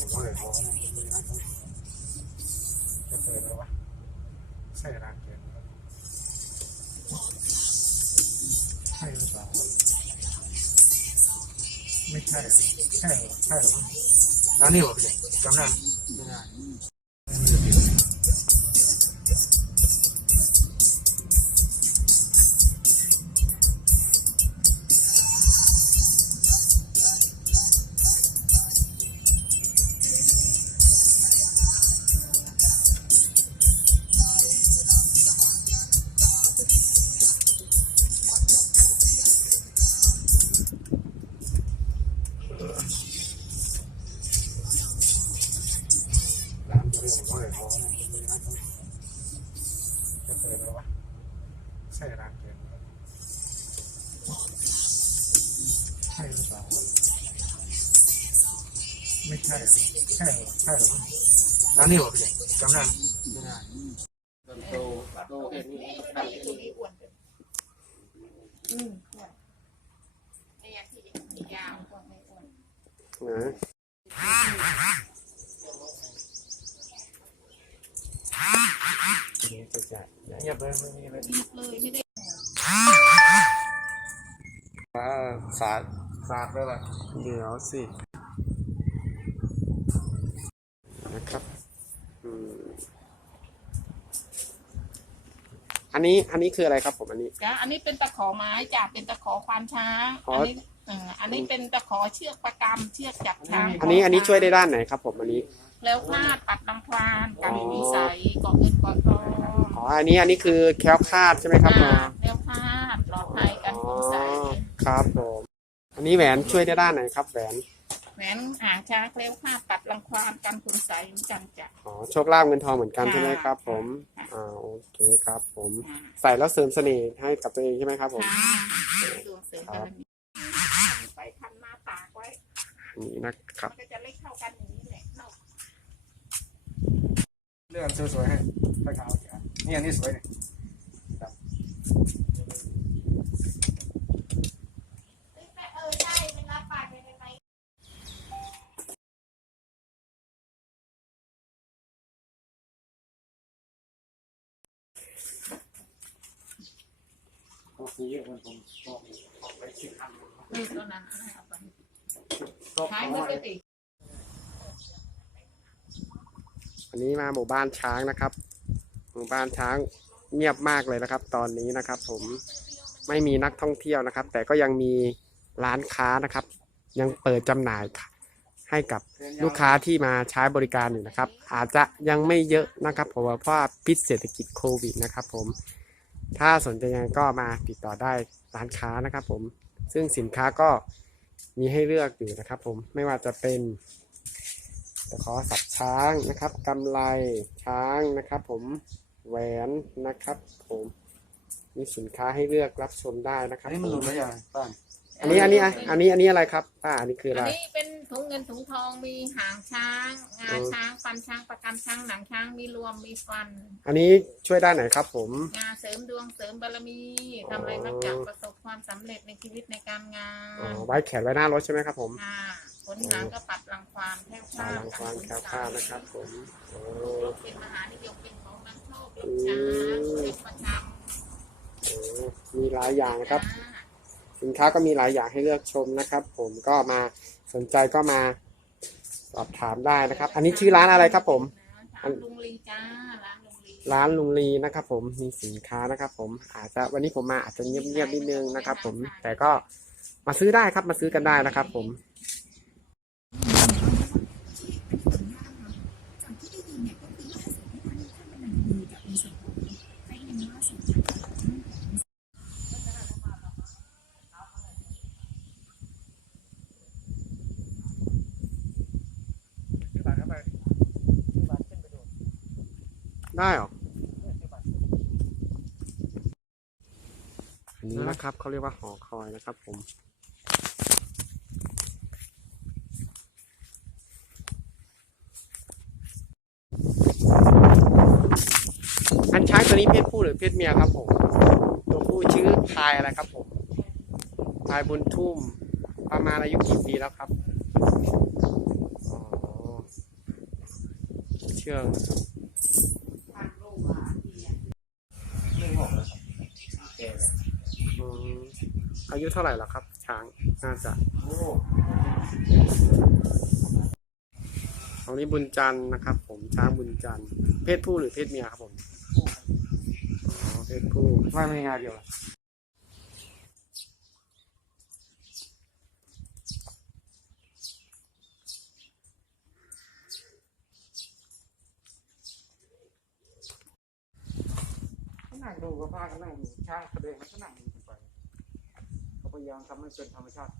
จะเปิดแล้ววะใช่ร้านเกมใช่หรือเปล่าไม่ใช่เหรอใช่เหรอใช่เหรอร้านนี้เหรอพี่จำได้ไม่ได้ ช่เหรอใช่เหรอใช่เหรอร้านนี้เหรอพี่จำได้ไม่ได้โตโตเห็นนี่ตั้งเห็นนี่อืมอ้วนไอ้อันที่ที่ยาวอ้วนไม่อ้วนนะนี่จะจัดเงียบเลยไม่มีเลยเรียบเลยไม่ได้ว่าสาดสาดเลยล่ะเดี๋ยวสินะครับ อืมอันนี้อันนี้คืออะไรครับผมอันนี้ จ้ะอันนี้เป็นตะขอไม้จ้ะเป็นตะขอควานช้างอ๋ออั อันนี้เอ่ออันนี้เป็นตะขอเชือกประกำเชือกจับช้างอันนี้อันนี้ช่วยได้ด้านไหนครับ ผมอันนี้ แล้วพลาดปัดรังควานการอ๋อนิสัยก่อเงินก่อทองอ๋ออันนี้อันนี้คือแคล้วคลาดใช่ไหมครับอ่าแล้วพลาดปลอดภัยกันอ๋อคุณใสยครับผม อันนี้แหวนช่วยได้ด้านไหนครับแหวน แหวนหางช้างแล้วพลาดปัดรังควานกันคุณใสยเหมือนกันจ้ะอ๋อโชคลาภเงินทองเหมือนกันค่ะใช่ไหมครับ ผมค่ะอ่าโอเคครับ ผมอ่าใส่แล้วเสริมเสน่ห์ให้กับตัวเองใช่ไหมครับ ผม ค่ะดวงเสริมบารมีไปพันมาตากไว้ นี่นะครับ มันก็จะเล็กเท่ากันอย่างนี้แหละเท่าเลื่อนสวยๆให้ไปขาวนี่อันนี้สวยเนี่ย เออใช่เป็นรับปากไปไป โอ้อมันผมชอบไปคิดอันเออตัวนั้นเอาไปชอบใช้เอาเมื่อไว้ไปติอันนี้มาหมู่บ้านช้างนะครับ หมู่บ้านช้างเงียบมากเลยนะครับ ตอนนี้นะครับ ผมไม่มีนักท่องเที่ยวนะครับ แต่ก็ยังมีร้านค้านะครับ ยังเปิดจำหน่ายให้กับลูกค้าที่มาใช้บริการอยู่นะครับ อาจจะยังไม่เยอะนะครับเพราะว่าเพราะว่าพิษเศรษฐกิจโควิดนะครับ ผม ถ้าสนใจยังไงก็มาติดต่อได้ร้านค้านะครับผมซึ่งสินค้าก็มีให้เลือกอยู่นะครับผมไม่ว่าจะเป็นตะขอสับช้างนะครับกำไลช้างนะครับ ผมแหวนนะครับ ผมมีสินค้าให้เลือกรับชมได้นะครับนี้มันหลุดแล้วยังป้า อันนี้อันนี้อันนี้อันนี้อะไรครับป้าอันนี้คืออัอะนไรนี้เป็นถุงเงินถุงทองมีหางช้าง งาอืมช้างฟันช้างประกันช้างหนังช้างมีรวมมีฟัน อันนี้ช่วยได้ไหนครับผม งาเสริมดวงเสริมบารมีทำอะไรมักจะประสบความสำเร็จในชีวิตในการงาอ๋อนไว้แขนไว้หน้ารถใช่ไหมครับผมค่ะผลงานก็ปัดรังควานแค่ตาลังควานแคล้วคลาดนะครับผมโอ้เป็นมหานิยมเป็นของนักโชคลูกช้างเป็นประจำโหมีหลายอย่างนะครับจ้า สินค้าก็มีหลายอย่างให้เลือกชมนะครับ ผมก็มาสนใจก็มาสอบถามได้นะครับ อันนี้ชื่อร้านอะไรครับ ผมร้านลุงลีจ้าร้านลุงลีร้านลุงลีนะครับ ผมมีสินค้านะครับ ผมอาจจะวันนี้ผมมาอาจจะเงียบๆนิดนึงนะครับ ผมแต่ก็มาซื้อได้ครับมาซื้อกันได้นะครับ ผม ซื้อบัตรเข้าไปซื้อบัตรขึ้นไปดู ได้เหรอซื้อบัตรอันนี้นะครับเขาเรียกว่าหอคอยนะครับผม อันช้างตัวนี้เพศผู้หรือเพศเมียครับผม ตัวผู้ชื่อพายอะไรครับผมพายบุญทุ่ม ประมาณอายุกี่ปีแล้วครับอ๋อพชือกนะครับ ไม่หกเลยแก่แล้ว อืมอายุเท่าไหร่แล้วครับ ช้าง น่าจะโอ้ตรงนี้บุญจันทร์นะครับ ผมช้างบุญจันทร์เพศผู้หรือเพศเมียครับผมอ๋อเพศผู้ไม่ไม่งานเดียวนั่งดูก็พากันนั่งดูช้างแสดงมันก็นั่งดูไปเขา พยายามทำให้เป็นธรรมชาติ